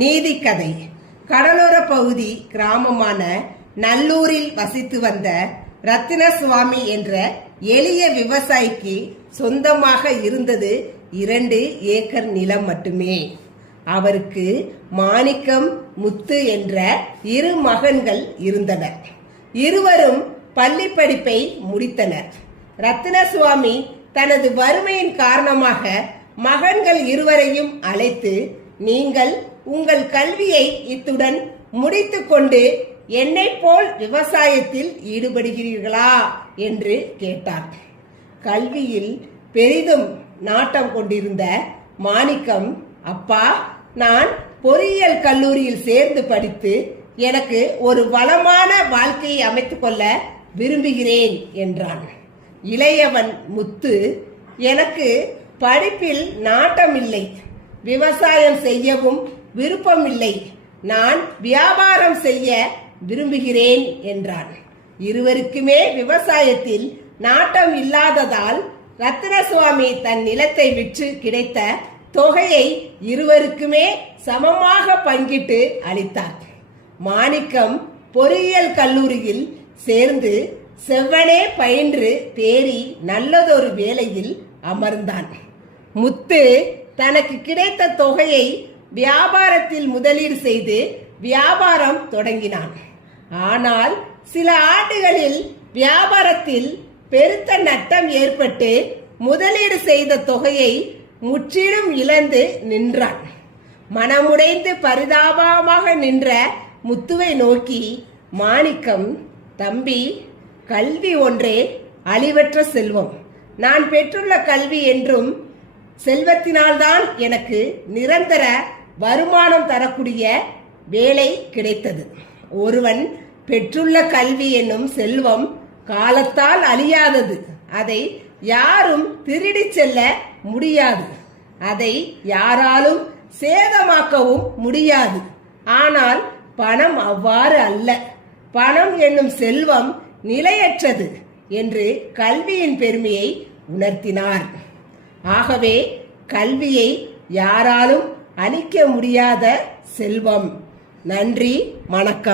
நீதிக்கதை. கடலோர பகுதி கிராமமான நல்லூரில் வசித்து வந்த ரத்தினசுவாமி என்ற எளிய விவசாயிக்கு சொந்தமாக இருந்தது இரண்டு ஏக்கர் நிலம் மட்டுமே. அவருக்கு மாணிக்கம் முத்து என்ற இரு மகன்கள் இருந்தனர். இருவரும் பள்ளி படிப்பை முடித்தனர். ரத்தினசுவாமி தனது வறுமையின் காரணமாக மகன்கள் இருவரையும் அழைத்து நீங்கள் உங்கள் கல்வியை இத்துடன் முடித்துக்கொண்டு என்னை போல் விவசாயத்தில் ஈடுபடுகிறீர்களா? என்று கேட்டார். கல்வியில் பெரிதும் நாட்டம் கொண்டிருந்த மாணிக்கம் அப்பா நான் பொறியியல் கல்லூரியில் சேர்ந்து படித்து எனக்கு ஒரு வளமான வாழ்க்கையை அமைத்துக் கொள்ள விரும்புகிறேன் என்றான். இளையவன் முத்து எனக்கு படிப்பில் நாட்டமில்லை. விவசாயம் செய்யவும் விருப்பமில்லை. நான் வியாபாரம் செய்ய விரும்புகிறேன் என்றான். இருவருக்குமே விவசாயத்தில் நாட்டம் இல்லாததால் ரத்னசுவாமி தன் நிலத்தை விற்று கிடைத்த தொகையை இருவருக்குமே சமமாக பங்கிட்டு அளித்தார். மாணிக்கம் பொறியியல் கல்லூரியில் சேர்ந்து செவ்வனே பயின்று தேறி நல்லதொரு வேலையில் அமர்ந்தான். முத்து தனக்கு கிடைத்த தொகையை வியாபாரத்தில் முதலீடு செய்து வியாபாரம் தொடங்கினான். ஆனால் சில ஆண்டுகளில் வியாபாரத்தில் பெருத்த நட்டம் ஏற்பட்டு முதலீடு செய்த தொகையை முற்றிலும் இழந்து நின்றான். மனமுடைந்து பரிதாபமாக நின்ற முத்துவை நோக்கி மாணிக்கம் தம்பி கல்வி ஒன்றே அழிவற்ற செல்வம். நான் பெற்றுள்ள கல்வி என்றும் செல்வத்தினால்தான் எனக்கு நிரந்தர வருமானம் தரக்கூடிய வேலை கிடைத்தது. ஒருவன் பெற்றுள்ள கல்வி என்னும் செல்வம் காலத்தால் அழியாதது. அதை யாரும் திருடிச் செல்ல முடியாது. அதை யாராலும் சேதமாக்கவும் முடியாது. ஆனால் பணம் அவ்வாறு அல்ல. பணம் என்னும் செல்வம் நிலையற்றது. என்று கல்வியின் பெருமையை உணர்த்தினார். ஆகவே கல்வியை யாராலும் அளிக்க முடியாத செல்வம். நன்றி வணக்கம்.